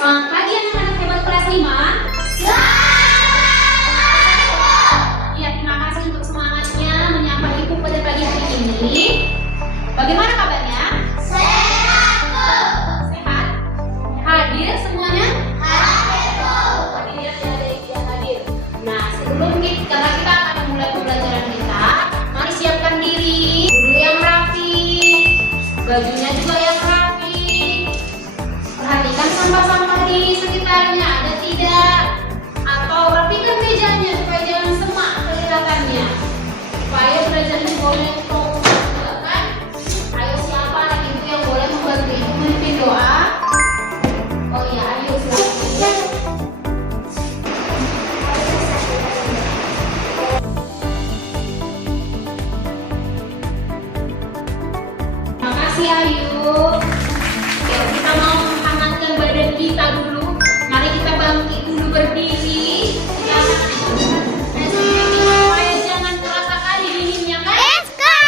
Selamat pagi anak-anak hebat kelas 5. Ya, terima kasih untuk semangatnya menyapa ibu pada pagi hari ini. Bagaimana kabarnya? Sehat? Hadir semuanya? Hadir, ada yang hadir. Nah, sebelum karena kita akan memulai pembelajaran kita, mari siapkan diri. Dulu yang rapi, bajunya juga yang rapi. Perhatikan sampah-sampah di sekitarnya, ada tidak? Atau rapikan mejanya supaya jangan semak kelihatannya. Supaya belajarnya boleh fokus, kan? Ayo siapa anak ibu yang boleh membantu ibu memimpin doa? Oh iya, ayo silakan. Terima kasih Ayu. Oke, kita mau menghangatkan badan kita dulu. Mari kita bangkit dulu berdiri. Supaya jangan terasa kali dinginnya, kan? Let's go!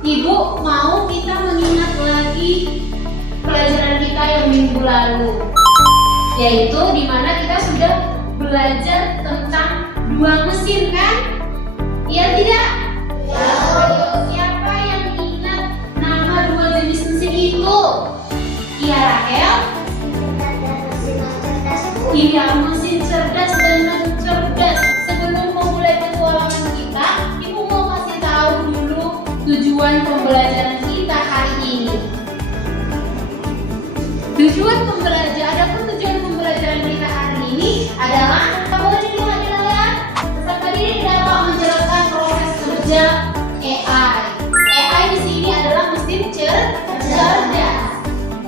Ibu mau kita mengingat lagi pelajaran kita yang minggu lalu, yaitu di mana kita sudah belajar tentang dua mesin, kan? Iya tidak? Ya. Siapa yang ingat nama dua jenis mesin itu? Iya Rahel? Iya, mesin cerdas dan non cerdas. Sebelum memulai petualangan kita, ibu mau kasih tahu dulu tujuan pembelajaran kita hari ini. Tujuan pembelajaran kita hari ini adalah boleh dilihat peserta didik dapat menjelaskan proses kerja AI. AI di sini adalah mesin cerdas.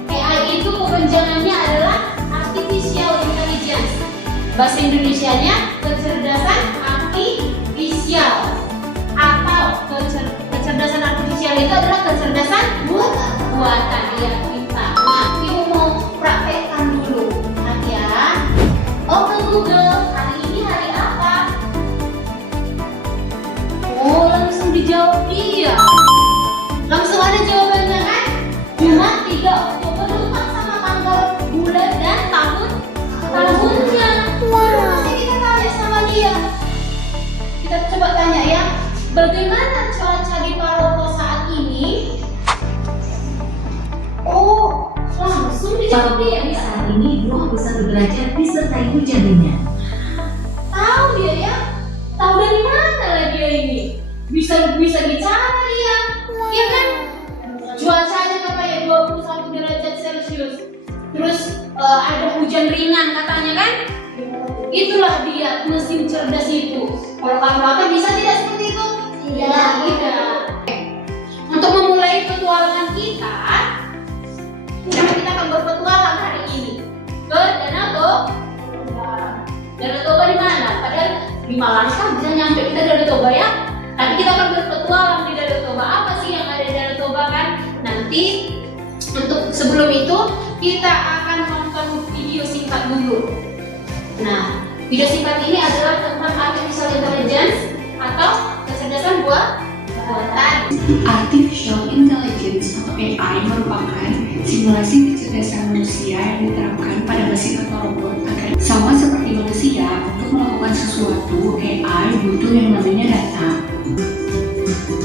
AI itu kepanjangannya adalah artificial intelligence. Bahasa Indonesianya kecerdasan artifisial. Atau kecerdasan artifisial itu adalah kecerdasan buatan ya kita. Nah, ibu mau praktekkan dulu. Ya. Oke Google, hari ini hari apa? Oh, langsung dijawab dia. Langsung ada jawabannya, kan? Jumat 3 Oktober, lupa sama tanggal, bulan, dan tahunnya. Masih kita tanya sama dia. Kita coba tanya ya, bagaimana cuaca di Palopo saat ini? Oh, langsung dijawab dia. Saat ini 21 derajat disertai hujan ringan. Tahu dia ya? Tahu dari mana lah dia ini? Bisa bicara dia. Iya kan? Cuacanya katanya 21 derajat Celcius. Terus ada hujan ringan katanya, kan? Itulah dia mesin cerdas itu. Kalau kalkulator bisa tidak seperti itu? Tidak. Untuk memulai petualangan kita akan berpetualang hari ini ke Danau Toba. Danau Toba di mana? Padahal 5 langkah bisa nyampe kita Danau Toba ya. Tapi kita akan berpetualang di Danau Toba. Apa sih yang ada di Danau Toba, kan? Nanti untuk sebelum itu kita akan nonton video singkat dulu. Nah, video singkat ini adalah tentang artificial intelligence atau kecerdasan buatan. Artificial Intelligence atau AI merupakan simulasi kecerdasan manusia yang diterapkan pada mesin atau robot agar sama seperti manusia. Untuk melakukan sesuatu, AI butuh yang namanya data.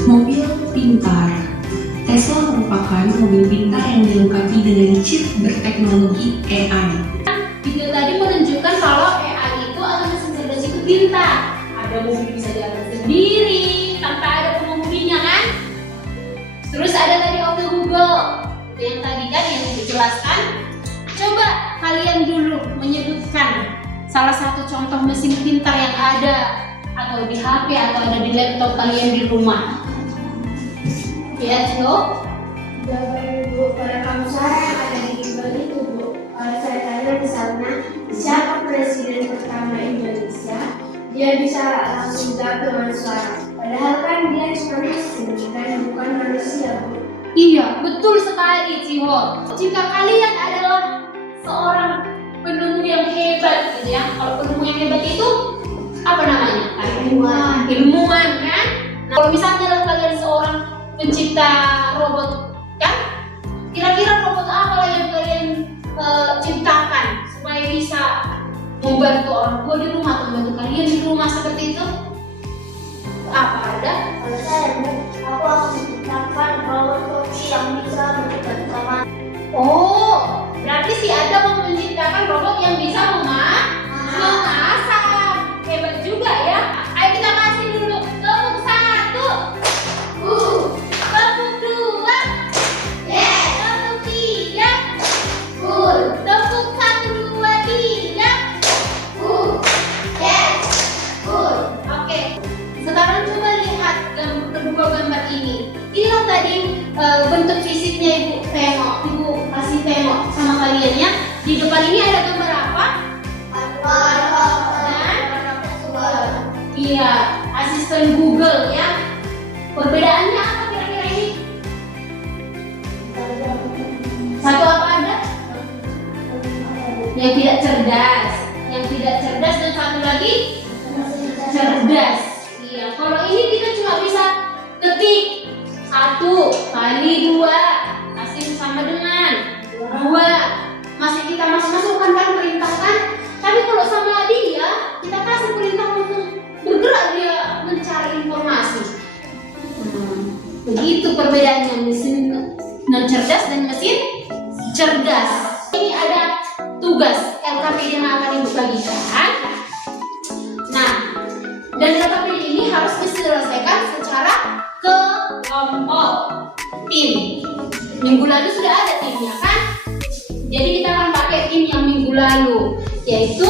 Mobil pintar. Tesla merupakan mobil pintar yang dilengkapi dengan chip berteknologi AI. Video tadi menunjukkan kalau AI itu atau mesin cerdas itu pintar. Ada mobil bisa jalan sendiri tanpa ada pengemudinya, kan? Terus ada tadi Oke Google, yang tadi kan yang dijelaskan. Coba kalian dulu menyebutkan salah satu contoh mesin pintar yang ada atau di HP atau ada di laptop kalian di rumah. Ya, Jo? Jawaban Bu, pada kamu saya yang ada di Google itu Bu. Kalau saya tanya misalnya siapa presiden pertama Indonesia, dia bisa langsung jawab dengan suara. Padahal kan dia cuma mesin dan bukan manusia Bu. Iya, betul sekali, Ciho. Jika kalian adalah seorang penemu yang hebat, tuh ya. Kalau penemu yang hebat itu apa namanya? Ilmuwan. Ilmuwan kan? Nah, kalau misalnya kalian seorang pencipta robot kan, kira-kira robot apa lah yang kalian ciptakan supaya bisa membantu orang tua di rumah atau membantu kalian di rumah seperti itu? Apa ada? Kalau saya, aku akan menciptakan robot koki yang bisa bergerak sama. Oh, berarti si Adam mau menciptakan robot yang bisa memasak. Hebat juga ya. Ayo kita kasih dulu. Tepuk 1. Tepuk 2. Yes. Tepuk 3. Cool. Tepuk 1, 2, 3. Cool. Yes. Cool. Oke. Sekarang coba lihat kedua gambar ini. Inilah tadi bentuk fisiknya Ibu tengok. Ibu kasih tengok sama kalian ya. Di depan ini ada gambar apa? Iya, asisten Google ya. Perbedaannya apa kira-kira ini? Satu apa ada? Yang tidak cerdas. Yang tidak cerdas dan satu lagi cerdas. Iya, kalau ini kita cuma bisa ketik 1 kali 2 masih sama dengan 2. Masih kita masukkan kan perintah kan? Tapi kalau sama dia kita kasih perintah untuk bergerak dia mencari informasi. Begitu perbedaannya mesin non cerdas dan mesin cerdas. Ini ada tugas LKPD yang akan Ibu bagikan. Nah, dan LKPD ini harus diselesaikan secara kelompok tim. Minggu lalu sudah ada timnya kan? Jadi kita akan pakai tim yang minggu lalu, yaitu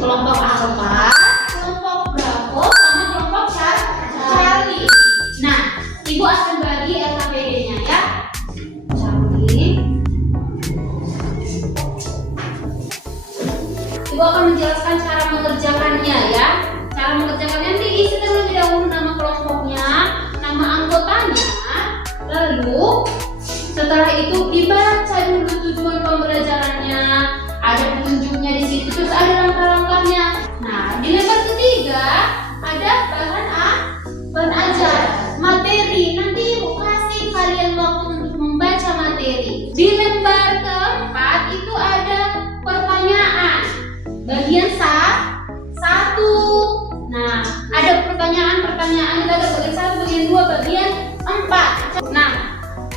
kelompok Alpha, kelompok Bravo, sama kelompok Charlie. Nah, Ibu akan bagi LKPD-nya ya. Charlie. Ibu akan menjelaskan cara mengerjakannya ya. Cara mengerjakannya nanti isi terlebih dahulu nama kelompoknya, nama anggotanya, lalu setelah itu dibaca dulu tujuan pembelajarannya, ada petunjuknya di situ, terus ada langkah-langkahnya. Nah, di lembar ketiga ada bahan ajar, materi. Nanti Ibu kasih kalian waktu untuk membaca materi. Di lembar keempat itu ada pertanyaan, bagian 1. Nah, ada pertanyaan itu ada bagian 1, bagian 2, bagian 4. Nah,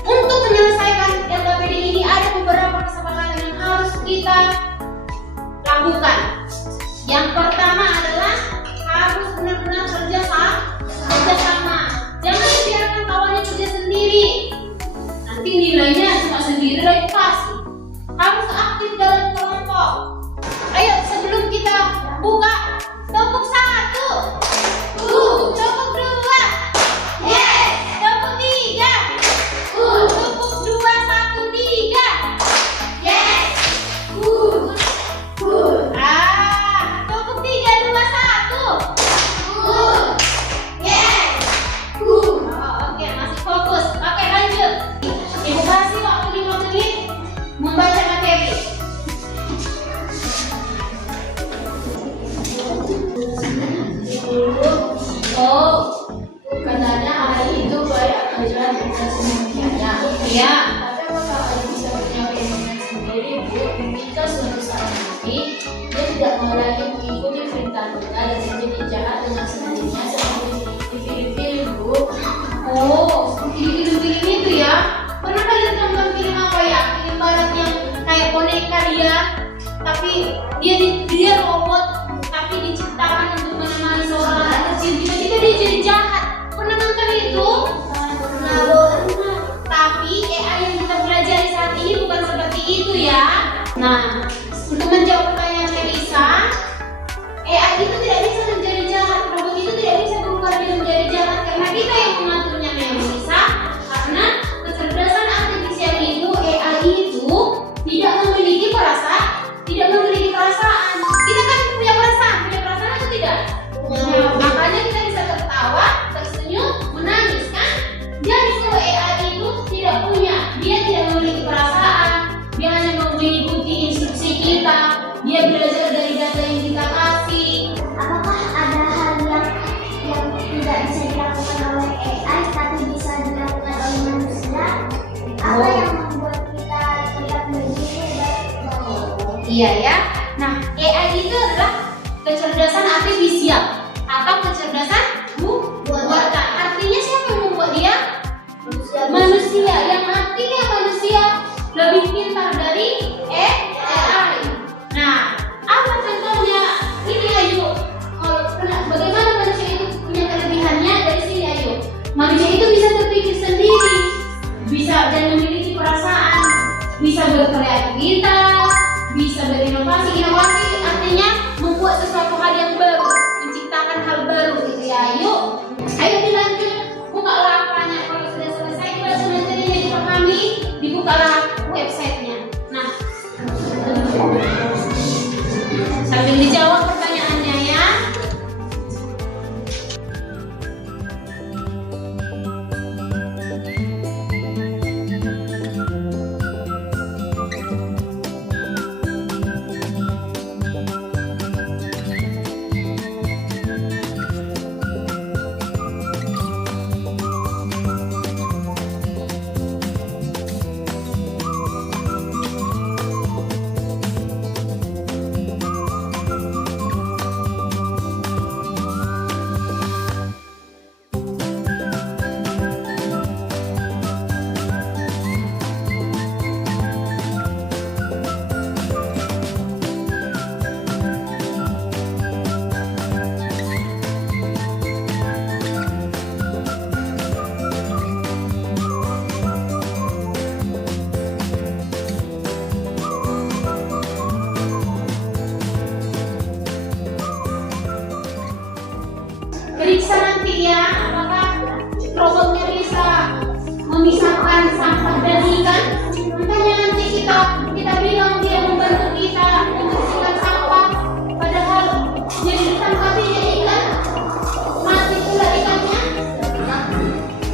untuk menyelesaikan LKPD ini ada beberapa kesepakatan yang harus kita lakukan. Yang pertama adalah harus benar-benar kerja sama. Jangan biarkan kawannya kerja sendiri. Nanti nilainya cuma sendiri lagi pasti. Harus aktif dalam kelompok. Ayo sebelum kita buka, tepuk 1. Tepuk 2. Yes. Tepuk 3. Tepuk 2, 1, 3. Yes. Tepuk 3, 2, 1. Yes. Oke, masih fokus. Oke, lanjut. Ibu kasih waktu 5 menit membaca materi. Oh, katanya hari itu baik atau jalan bisa semuanya. Iya. Tapi apakah hari bisa menyampaikan dengan sendiri, Bu? Jika suatu saat nanti dia tidak mau lagi mengikuti perintah kita dan menjadi jahat dengan sendirinya seperti di film-film, Bu. Oh, seperti di film-film itu ya. Pernah kalian tonton film apa ya? Film barat yang kayak boneka dia, tapi dia robot, tapi diciptakan untuk menemani seorang anak kecil. Tiba-tiba dia jadi jahat. Pernah nonton itu? Tapi AI yang kita pelajari saat ini bukan seperti itu ya. Nah, untuk menjawab pertanyaan Melisa, AI itu tidak bisa menjadi jahat. Robot itu tidak bisa berubah menjadi jahat karena kita yang mengaturnya, Melisa. Karena kecerdasan artifisial itu, AI itu tidak memiliki perasaan. Kita kan punya perasaan atau tidak? Makanya kita bisa tertawa, tersenyum, menangis kan? Jadi kalau AI itu tidak punya, dia tidak memiliki perasaan, dia hanya mengikuti instruksi kita. Iya ya. Nah, AI itu adalah kecerdasan artifisial atau kecerdasan buatan. Artinya siapa yang membuat dia? Manusia. Yang artinya manusia lebih pintar dari AI. Nah, apa contohnya? Ini ayo. Bagaimana manusia itu punya kelebihannya? Dari sini ayo. Manusia itu bisa berpikir sendiri, bisa dan memiliki perasaan, bisa berkreativitas, bisa berinovasi. Inovasi artinya membuat sesuatu hal yang baru, menciptakan hal baru gitu ya. Ayo dilanjut, bukalah apanya. Kalau sudah selesai bahasa materinya dipahami, dibukalah websitenya. Nah, sambil dijawab pertanyaannya ya. Periksa nanti ya, apakah robotnya bisa memisahkan sampah dan ikan. Makanya nanti kita bilang dia membantu kita membersihkan sampah, padahal yang ditangkap jadi ikan mati pula ikannya.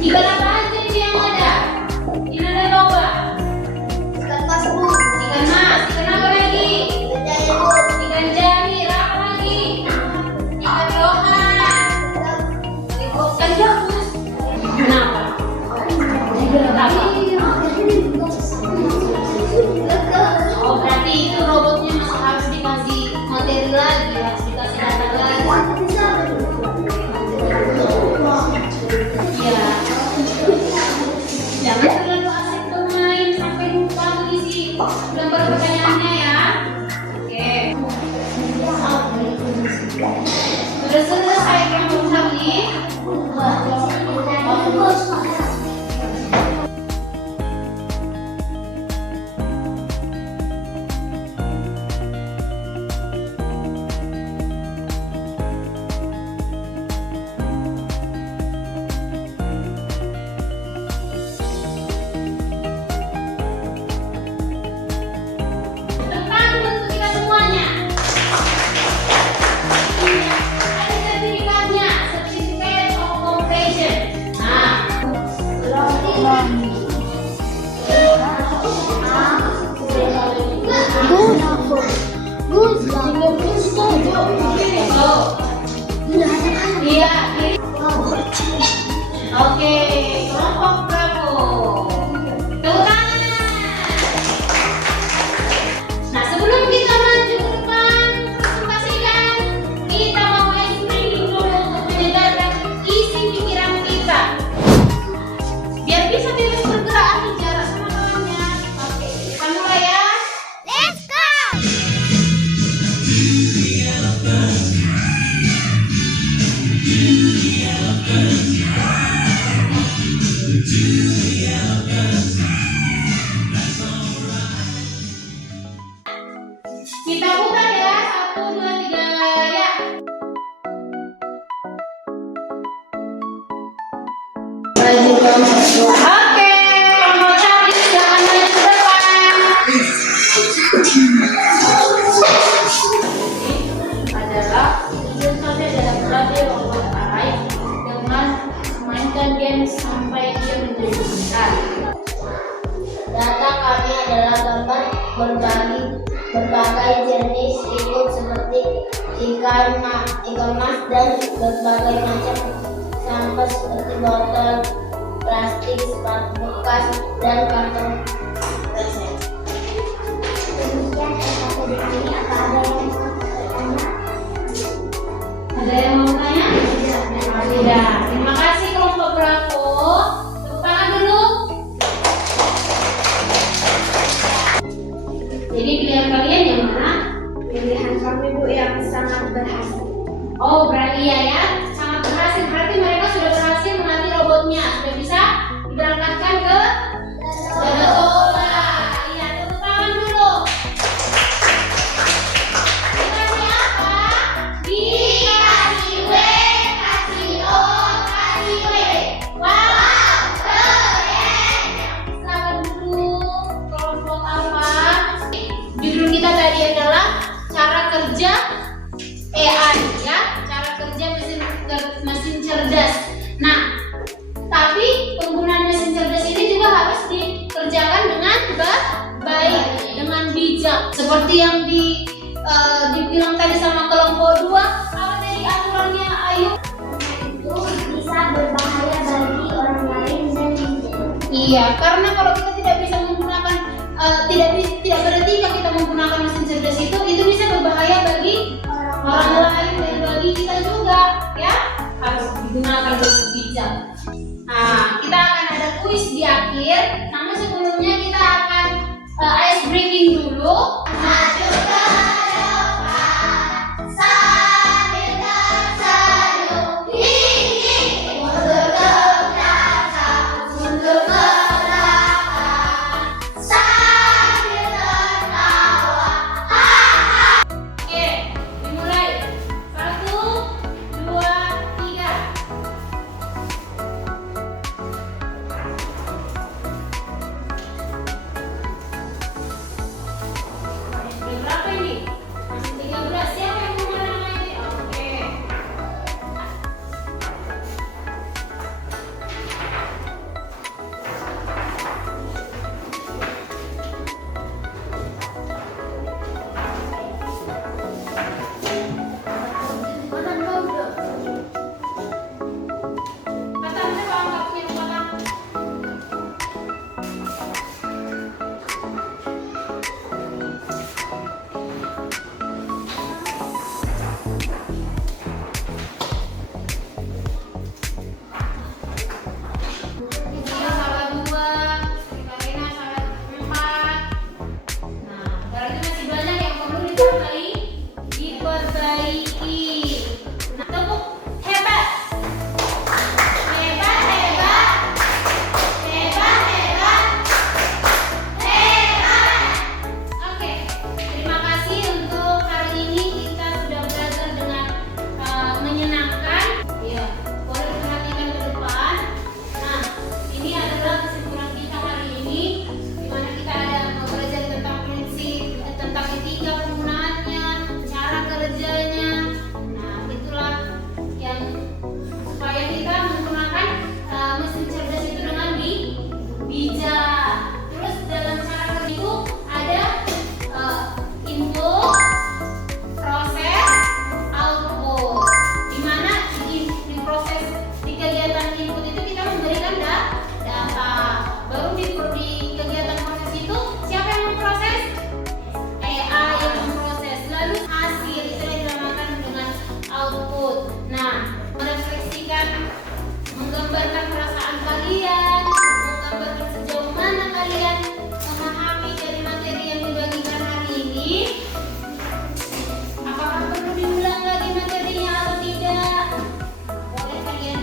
Ikan apa aja itu yang ada? Ikan ada loba, ikan mas, ikan apa lagi? Ikan jahir, apa lagi? Ikan lohan. Kan bagus. Kenapa? Oh, berarti itu robotnya masih harus dikasih materi lagi, harus dikasih data lagi. Ya. Jangan terlalu asik bermain sampai lupa mengisi gambar pertanyaannya ya. Oke. Sudah selesai kamu nih. Tepuk untuk kita semuanya. Ada sertifikatnya, Certificate of Completion. Nah, iya. Oke, kelompok Bravo. Tepuk tangan. Nah, sebelum kita maju ke depan, presentasikan, kita mau screening dulu untuk menyegarkan isi pikiran kita. Biar bisa bebas bergerak ambil jarak sama kawannya. Oke, kita mulai ya. Let's go! Kita buka ya, 1, 2, 3, ya. Oke, mau cari jangan maju ke depan. Adalah tujuan saja dalam belajar robot AI dengan mainkan games sampai dia menjadi besar. Data kami adalah gambar berbagai jenis ikut seperti ikan mas dan berbagai macam sampah seperti botol plastik, sepatu bekas, dan kantong resep. Demikian adik-adik apa ada yang mau bertanya? Ada yang mau tanya? Tidak. Terima kasih kelompok Bravo. Tepuk tangan dulu. Jadi pilihan kalian yang mana? Pilihan kami Bu yang sangat berhasil. Oh, berarti ya, sangat berhasil. Berarti mereka sudah berhasil melatih robotnya. Sudah bisa diberangkatkan ke Danau. Iya, tepuk tangan dulu. Dikasih apa? Dikasih W, kasih O, kasih W. Wow, keren. Selamat dulu. Kelompok apa? Judul kita tadi adalah cara kerja AI ya, cara kerja mesin cerdas. Nah, tapi penggunaan mesin cerdas ini juga harus dikerjakan dengan baik, dengan bijak. Seperti yang dibilang tadi sama kelompok 2, apa tadi aturannya Ayu? Itu bisa berbahaya bagi orang lain dan Iya, karena kalau kita tidak bisa menggunakan tidak beretika kita menggunakan mesin cerdas itu bisa berbahaya bagi orang lain dan bagi kita juga, ya harus digunakan dengan bijak. Nah, kita akan ada kuis di akhir. Namun sebelumnya kita akan ice breaking dulu. Maju ke depan sambil tersenyum, mundur ke belakang, mundur ke belakang sambil tertawa. Oke, dimulai. 1, 2, 3. Berapa ini? Masih 13. Siapa yang mau nama ini? Oke. Kata nanti kalau nggak punya kata. Salah 2, Karina salah 4. Nah, berarti masih banyak yang perlu diperbaiki. Nah, tepuk hebat. Hebat, hebat. Hebat, hebat. Hebat. Oke, terima kasih untuk hari ini kita sudah belajar dengan menyenangkan. Ya, boleh diperhatikan ke depan. Nah, ini adalah kesimpulan kita hari ini, di mana kita ada belajar tentang prinsip, tentang etika penggunaannya, cara kerjanya. Nah, itulah yang supaya kita menggunakan mesin cerdas itu dengan bijak. Terus dalam cara kerja itu ada input, proses, output. Di mana di proses di kegiatan input itu kita memberikan data. Baru di kegiatan proses itu siapa yang memproses? AI yang memproses. Lalu hasil itu yang dinamakan dengan output. Nah, merefleksikan, menggambarkan perasaan kalian, menggambarkan sejauh mana kalian memahami dari materi yang dibagikan hari ini. Apakah perlu diulang lagi materinya atau tidak? Boleh kalian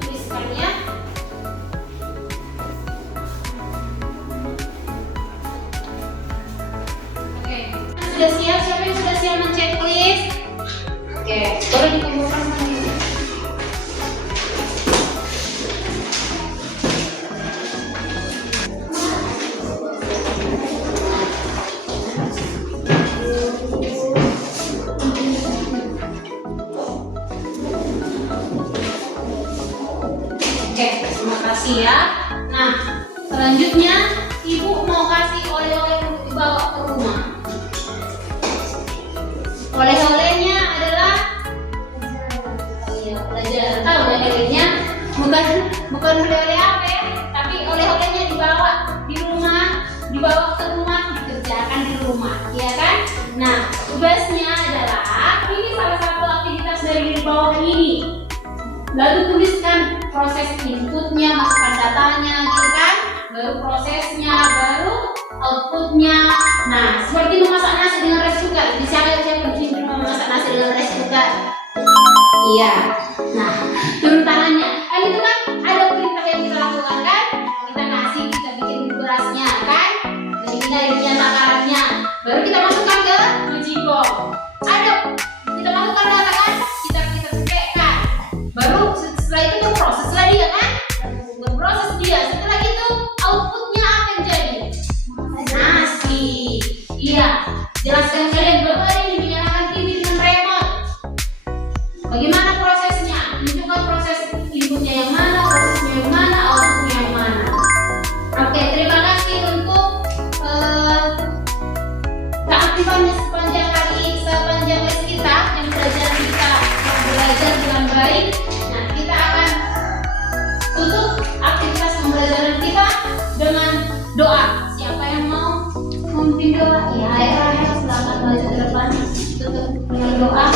tuliskan ya. Oke, sudah siap? Siapa yang sudah siap men-checklist? Oke, boleh dikumpulkan lagi. Oke, terima kasih ya. Nah, selanjutnya Ibu mau kasih oleh-oleh untuk dibawa ke rumah. Oleh-olehnya adalah pelajaran. Tahu oleh-olehnya bukan oleh-oleh apa ya, tapi oleh-olehnya dibawa di rumah, dibawa ke rumah, dikerjakan di rumah, ya kan? Nah, prosesnya, baru outputnya. Nah, seperti memasak nasi dengan rice cooker. Jadi siapa yang memasak nasi dengan rice cooker? Iya. Nah, turun tangannya. Kan itu kan ada perintah yang kita lakukan kan? Kita kasih, kita bikin berasnya kan? Jadi kita ininya takarannya. Baru kita masukkan ke Magicom. Aduk. Kita masukkan data kan? Kita cetekkan. Baru setelah itu berproses lah dia kan? Berproses dia. Setelah itu outputnya apa yang jadi? Nasi. Iya. Jelaskan kalian berapa ini menyalakan TV dengan remote. Bagaimana prosesnya? Tunjukkan proses inputnya yang mana, prosesnya yang mana, outputnya yang mana. Oke, terima kasih untuk keaktifannya sepanjang les kita, yang belajar dengan baik. Nah, kita akan tutup aktivitas pembelajaran kita dengan doa. Siapa yang mau memimpin doa? Ya, ayo silakan maju ke depan. Tutup dengan doa.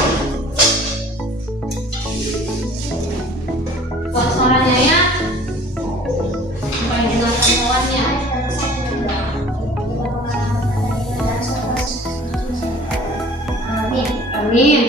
Buat suaranya ya, supaya dengarkan kawannya. Amin. Amin.